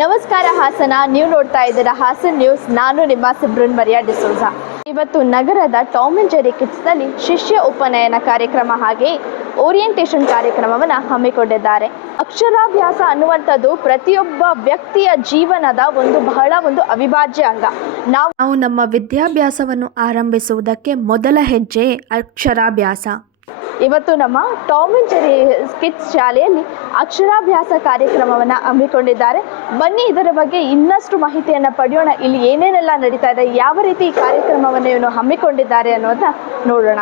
ನಮಸ್ಕಾರ ಹಾಸನ. ನೀವು ನೋಡ್ತಾ ಇದ್ದೀರಾ ಹಾಸನ್ ನ್ಯೂಸ್. ನಾನು ನಿಮ್ಮ ಸಿಬ್ರನ್ ಮರಿಯಾ ಡಿಸೋಜಾ. ಇವತ್ತು ನಗರದ ಟಾಮ್ ಅಂಡ್ ಜೆರಿ ಕಿಟ್ಸ್ನಲ್ಲಿ ಶಿಷ್ಯ ಉಪನಯನ ಕಾರ್ಯಕ್ರಮ ಹಾಗೆ ಓರಿಯೆಂಟೇಷನ್ ಕಾರ್ಯಕ್ರಮವನ್ನು ಹಮ್ಮಿಕೊಂಡಿದ್ದಾರೆ. ಅಕ್ಷರಾಭ್ಯಾಸ ಅನ್ನುವಂಥದ್ದು ಪ್ರತಿಯೊಬ್ಬ ವ್ಯಕ್ತಿಯ ಜೀವನದ ಒಂದು ಬಹಳ ಒಂದು ಅವಿಭಾಜ್ಯ ಅಂಗ. ನಾವು ನಾವು ನಮ್ಮ ವಿದ್ಯಾಭ್ಯಾಸವನ್ನು ಆರಂಭಿಸುವುದಕ್ಕೆ ಮೊದಲ ಹೆಜ್ಜೆ ಅಕ್ಷರಾಭ್ಯಾಸ. ಇವತ್ತು ನಮ್ಮ ಟಾಮ್ ಅಂಡ್ ಜೆರಿ ಕಿಡ್ಸ್ ಶಾಲೆಯಲ್ಲಿ ಅಕ್ಷರಾಭ್ಯಾಸ ಕಾರ್ಯಕ್ರಮವನ್ನು ಹಮ್ಮಿಕೊಂಡಿದ್ದಾರೆ. ಬನ್ನಿ ಇದರ ಬಗ್ಗೆ ಇನ್ನಷ್ಟು ಮಾಹಿತಿಯನ್ನು ಪಡೆಯೋಣ. ಇಲ್ಲಿ ಏನೇನೆಲ್ಲ ನಡೀತಾ ಇದೆ? ಯಾವ ರೀತಿ ಈ ಕಾರ್ಯಕ್ರಮವನ್ನು ಇವನು ಹಮ್ಮಿಕೊಂಡಿದ್ದಾರೆ ಅನ್ನೋದನ್ನ ನೋಡೋಣ.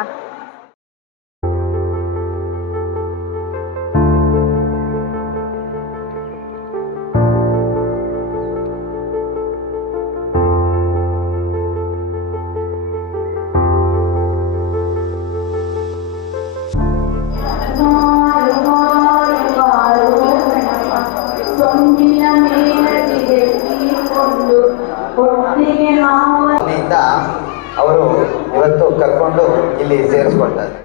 ಕರ್ಕೊಂಡು ಇಲ್ಲಿ ಸೇರಿಸ್ಕೊಳ್ತಾರೆ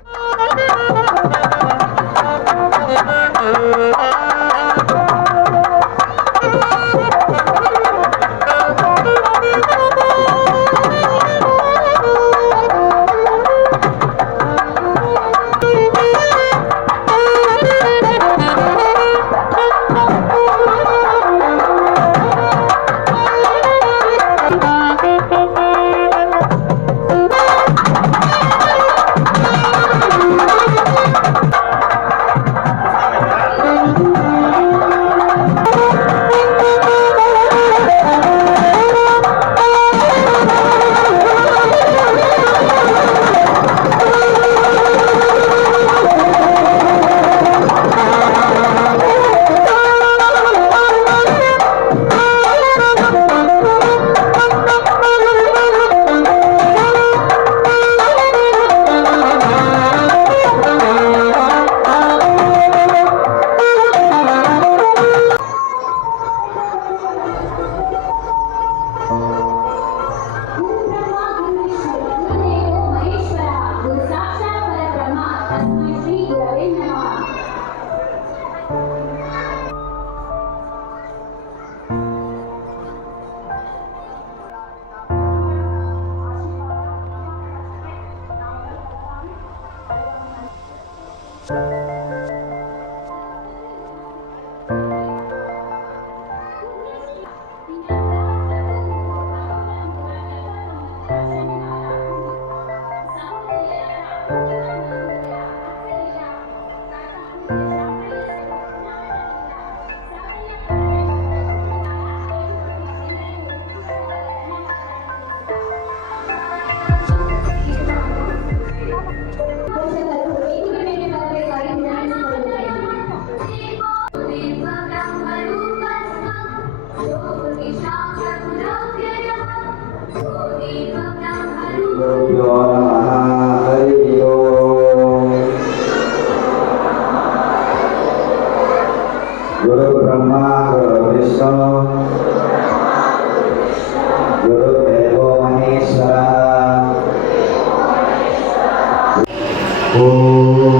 Guru Brahma, Guru Vishnu, Guru Dewa Maheswara. Oh.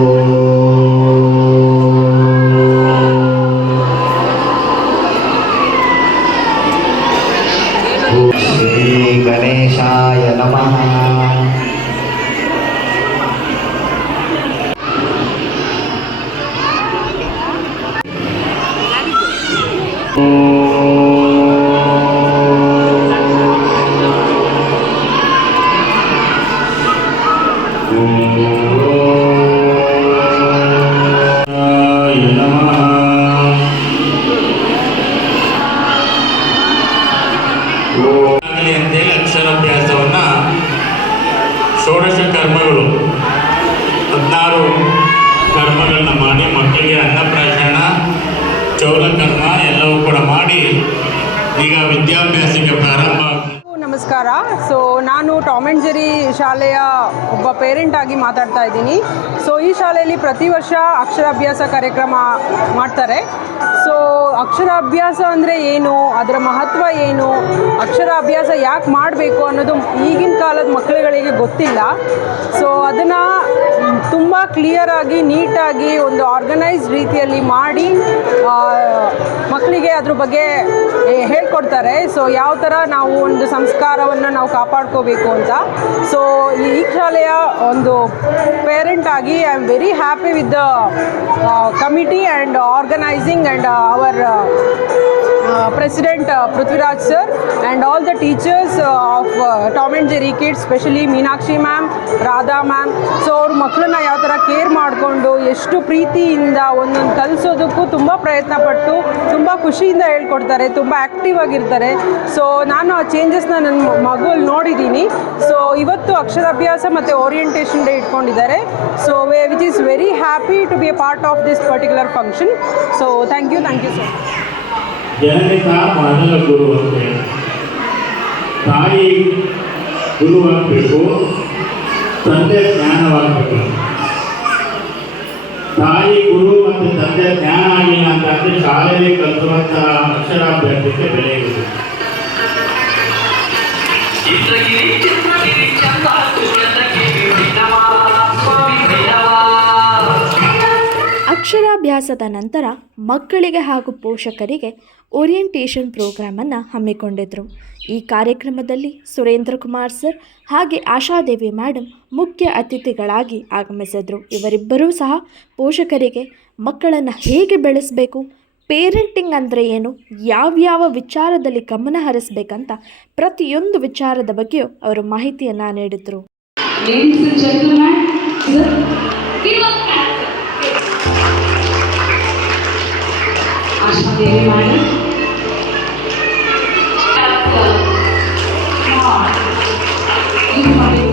गणेशाय नमः ಷೋಡಶ ಕರ್ಮಗಳು ಹದಿನಾರು ಕರ್ಮಗಳನ್ನ ಮಾಡಿ ಮಕ್ಕಳಿಗೆ ಅನ್ನಪ್ರಾಶನ ಚೌಲಕರ್ಮ ಎಲ್ಲವೂ ಕೂಡ ಮಾಡಿ ಈಗ ವಿದ್ಯಾಭ್ಯಾಸಕ್ಕೆ ಪ್ರಾರಂಭ ನಮಸ್ಕಾರ. ಸೊ ನಾನು ಟಾಮ್ ಆ್ಯಂಡ್ ಜೆರಿ ಶಾಲೆಯ ಒಬ್ಬ ಪೇರೆಂಟ್ ಆಗಿ ಮಾತಾಡ್ತಾ ಇದ್ದೀನಿ. ಸೊ ಈ ಶಾಲೆಯಲ್ಲಿ ಪ್ರತಿ ವರ್ಷ ಅಕ್ಷರಾಭ್ಯಾಸ ಕಾರ್ಯಕ್ರಮ ಮಾಡ್ತಾರೆ. ಅಕ್ಷರಾಭ್ಯಾಸ ಅಂದರೆ ಏನು? ಅದರ ಮಹತ್ವ ಏನು? ಅಕ್ಷರಾಭ್ಯಾಸ ಯಾಕೆ ಮಾಡಬೇಕು ಅನ್ನೋದು ಈಗಿನ ಕಾಲದ ಮಕ್ಕಳುಗಳಿಗೆ ಗೊತ್ತಿಲ್ಲ. ಸೊ ಅದನ್ನು ತುಂಬ ಕ್ಲಿಯರಾಗಿ ನೀಟಾಗಿ ಒಂದು ಆರ್ಗನೈಸ್ಡ್ ರೀತಿಯಲ್ಲಿ ಮಾಡಿ ಮಕ್ಕಳಿಗೆ ಅದ್ರ ಬಗ್ಗೆ ಹೇಳ್ಕೊಡ್ತಾರೆ. ಸೊ ಯಾವ ಥರ ನಾವು ಒಂದು ಸಂಸ್ಕಾರವನ್ನು ನಾವು ಕಾಪಾಡ್ಕೋಬೇಕು ಅಂತ. ಸೊ ಈ ಶಾಲೆಯ ಒಂದು ಪೇರೆಂಟ್ ಆಗಿ I am very happy with the committee and organising and our Tchau. President Prithviraj sir and all the teachers of Tom and Jerry kids specially Meenakshi ma'am Radha ma'am so ಅವ್ರ ಮಕ್ಕಳನ್ನ ಯಾವ ಥರ care ಮಾಡಿಕೊಂಡು ಎಷ್ಟು ಪ್ರೀತಿಯಿಂದ ಒಂದೊಂದು ಕಲಿಸೋದಕ್ಕೂ ತುಂಬ ಪ್ರಯತ್ನ ಪಟ್ಟು, ತುಂಬ ಖುಷಿಯಿಂದ ಹೇಳ್ಕೊಡ್ತಾರೆ, ತುಂಬ ಆ್ಯಕ್ಟಿವ್ ಆಗಿರ್ತಾರೆ. ಸೊ ನಾನು ಆ ಚೇಂಜಸ್ನ ನನ್ನ ಮಗುವಲ್ಲಿ ನೋಡಿದ್ದೀನಿ ಸೊ ಇವತ್ತು ಅಕ್ಷರಾಭ್ಯಾಸ ಮತ್ತು ಓರಿಯೆಂಟೇಷನ್ ಡೇ ಇಟ್ಕೊಂಡಿದ್ದಾರೆ. So which is very happy to be a part of this particular function so thank you thank you so much ಜನನಿತ ಮೊದಲ ಗುರು ಅಂತ ತಾಯಿ ಗುರುವಾಗಬೇಕು ತಂದೆ ಜ್ಞಾನವಾಗಬೇಕು. ತಾಯಿ ಗುರು ಮತ್ತು ತಂದೆ ಜ್ಞಾನ ಆಗಿಲ್ಲ ಅಂತ ಅಂದ್ರೆ ಶಾಲೆಯಲ್ಲಿ ಕಲಿಸುವಂತಹ ಅಕ್ಷರಾಭ್ಯಾಸಕ್ಕೆ ಬೆಲೆ ಇದೆ. ಅಕ್ಷರಾಭ್ಯಾಸದ ನಂತರ ಮಕ್ಕಳಿಗೆ ಹಾಗೂ ಪೋಷಕರಿಗೆ ಓರಿಯೆಂಟೇಷನ್ ಪ್ರೋಗ್ರಾಮನ್ನು ಹಮ್ಮಿಕೊಂಡಿದ್ದರು ಈ ಕಾರ್ಯಕ್ರಮದಲ್ಲಿ ಸುರೇಂದ್ರ ಕುಮಾರ್ ಸರ್ ಹಾಗೆ ಆಶಾದೇವಿ ಮ್ಯಾಡಮ್ ಮುಖ್ಯ ಅತಿಥಿಗಳಾಗಿ ಆಗಮಿಸಿದರು. ಇವರಿಬ್ಬರೂ ಸಹ ಪೋಷಕರಿಗೆ ಮಕ್ಕಳನ್ನು ಹೇಗೆ ಬೆಳೆಸಬೇಕು ಪೇರೆಂಟಿಂಗ್ ಅಂದರೆ ಏನು, ಯಾವ್ಯಾವ ವಿಚಾರದಲ್ಲಿ ಗಮನ ಹರಿಸ್ಬೇಕಂತ ಪ್ರತಿಯೊಂದು ವಿಚಾರದ ಬಗ್ಗೆಯೂ ಅವರು ಮಾಹಿತಿಯನ್ನು ನೀಡಿದರು. আশা দেবী মায়ের এইভাবে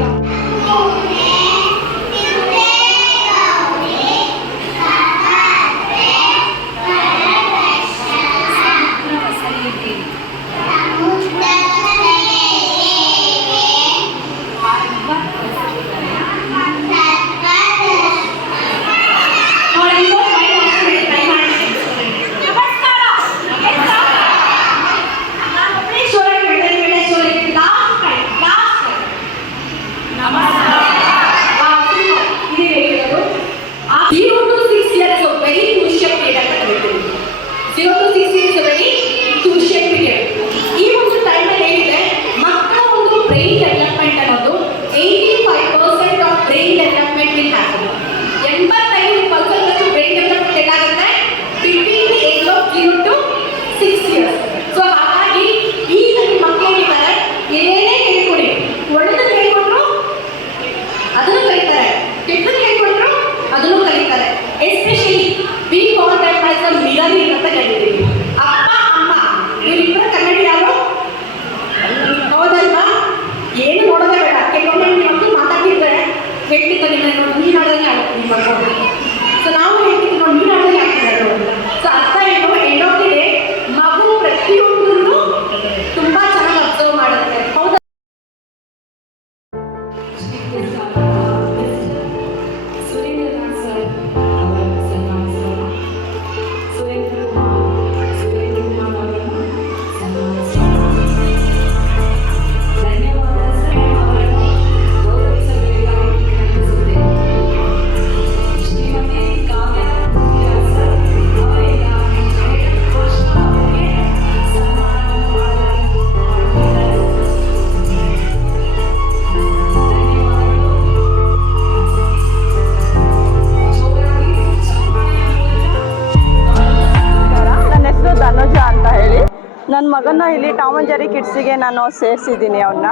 ಮಗನ ಇಲ್ಲಿ ಟಾಮಂಜರಿ ಕಿಡ್ಸಿಗೆ ನಾನು ಸೇರಿಸಿದ್ದೀನಿ ಅವನ್ನ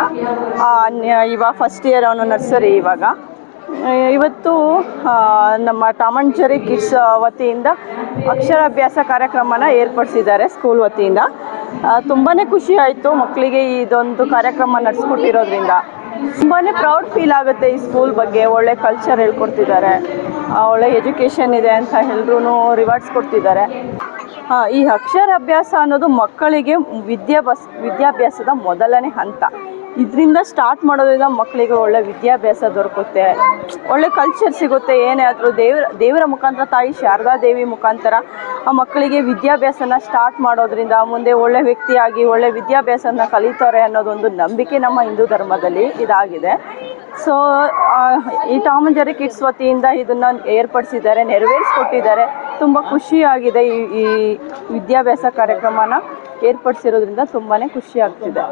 ಇವಾಗ ಫಸ್ಟ್ ಇಯರ್ ಅವನು ನರ್ಸರಿ ಇವಾಗ. ಇವತ್ತು ನಮ್ಮ ಟಾಮಂಜರಿ ಜೆರಿ ಕಿಡ್ಸ್ ವತಿಯಿಂದ ಅಕ್ಷರಾಭ್ಯಾಸ ಕಾರ್ಯಕ್ರಮನ ಏರ್ಪಡಿಸಿದ್ದಾರೆ ಸ್ಕೂಲ್ ವತಿಯಿಂದ. ತುಂಬಾ ಖುಷಿ ಆಯಿತು ಮಕ್ಕಳಿಗೆ ಇದೊಂದು ಕಾರ್ಯಕ್ರಮ ನಡೆಸ್ಕೊಟ್ಟಿರೋದ್ರಿಂದ. ತುಂಬಾ ಪ್ರೌಡ್ ಫೀಲ್ ಆಗುತ್ತೆ ಈ ಸ್ಕೂಲ್ ಬಗ್ಗೆ, ಒಳ್ಳೆ ಕಲ್ಚರ್ ಹೇಳ್ಕೊಡ್ತಿದ್ದಾರೆ. ಒಳ್ಳೆ ಎಜುಕೇಷನ್ ಇದೆ ಅಂತ ಎಲ್ರೂ ರಿವಾರ್ಡ್ಸ್ ಕೊಡ್ತಿದ್ದಾರೆ. ಈ ಅಕ್ಷರಾಭ್ಯಾಸ ಅನ್ನೋದು ಮಕ್ಕಳಿಗೆ ವಿದ್ಯಾಭ್ಯಾಸ, ವಿದ್ಯಾಭ್ಯಾಸದ ಮೊದಲನೇ ಹಂತ. ಇದರಿಂದ ಸ್ಟಾರ್ಟ್ ಮಾಡೋದ್ರಿಂದ ಮಕ್ಕಳಿಗೆ ಒಳ್ಳೆ ವಿದ್ಯಾಭ್ಯಾಸ ದೊರಕುತ್ತೆ. ಒಳ್ಳೆ ಕಲ್ಚರ್ ಸಿಗುತ್ತೆ. ಏನೇ ಆದರೂ ದೇವರ ದೇವರ ಮುಖಾಂತರ ತಾಯಿ ಶಾರದಾ ದೇವಿ ಮುಖಾಂತರ ಆ ಮಕ್ಕಳಿಗೆ ವಿದ್ಯಾಭ್ಯಾಸನ ಸ್ಟಾರ್ಟ್ ಮಾಡೋದ್ರಿಂದ ಮುಂದೆ ಒಳ್ಳೆ ವ್ಯಕ್ತಿಯಾಗಿ ಒಳ್ಳೆ ವಿದ್ಯಾಭ್ಯಾಸನ ಕಲಿತಾರೆ ಅನ್ನೋದೊಂದು ನಂಬಿಕೆ ನಮ್ಮ ಹಿಂದೂ ಧರ್ಮದಲ್ಲಿ ಇದಾಗಿದೆ. ಸೊ ಈ ಟಾಮ್ ಅಂಡ್ ಜೆರಿ ಕಿಡ್ಸ್ ವತಿಯಿಂದ ಇದನ್ನು ಏರ್ಪಡಿಸಿದ್ದಾರೆ, ನೆರವೇರಿಸ್ಕೊಟ್ಟಿದ್ದಾರೆ. ತುಂಬ ಖುಷಿಯಾಗಿದೆ ಈ ಈ ವಿದ್ಯಾಭ್ಯಾಸ ಕಾರ್ಯಕ್ರಮನ ಏರ್ಪಡಿಸಿರೋದ್ರಿಂದ ತುಂಬಾ ಖುಷಿ ಆಗ್ತಿದೆ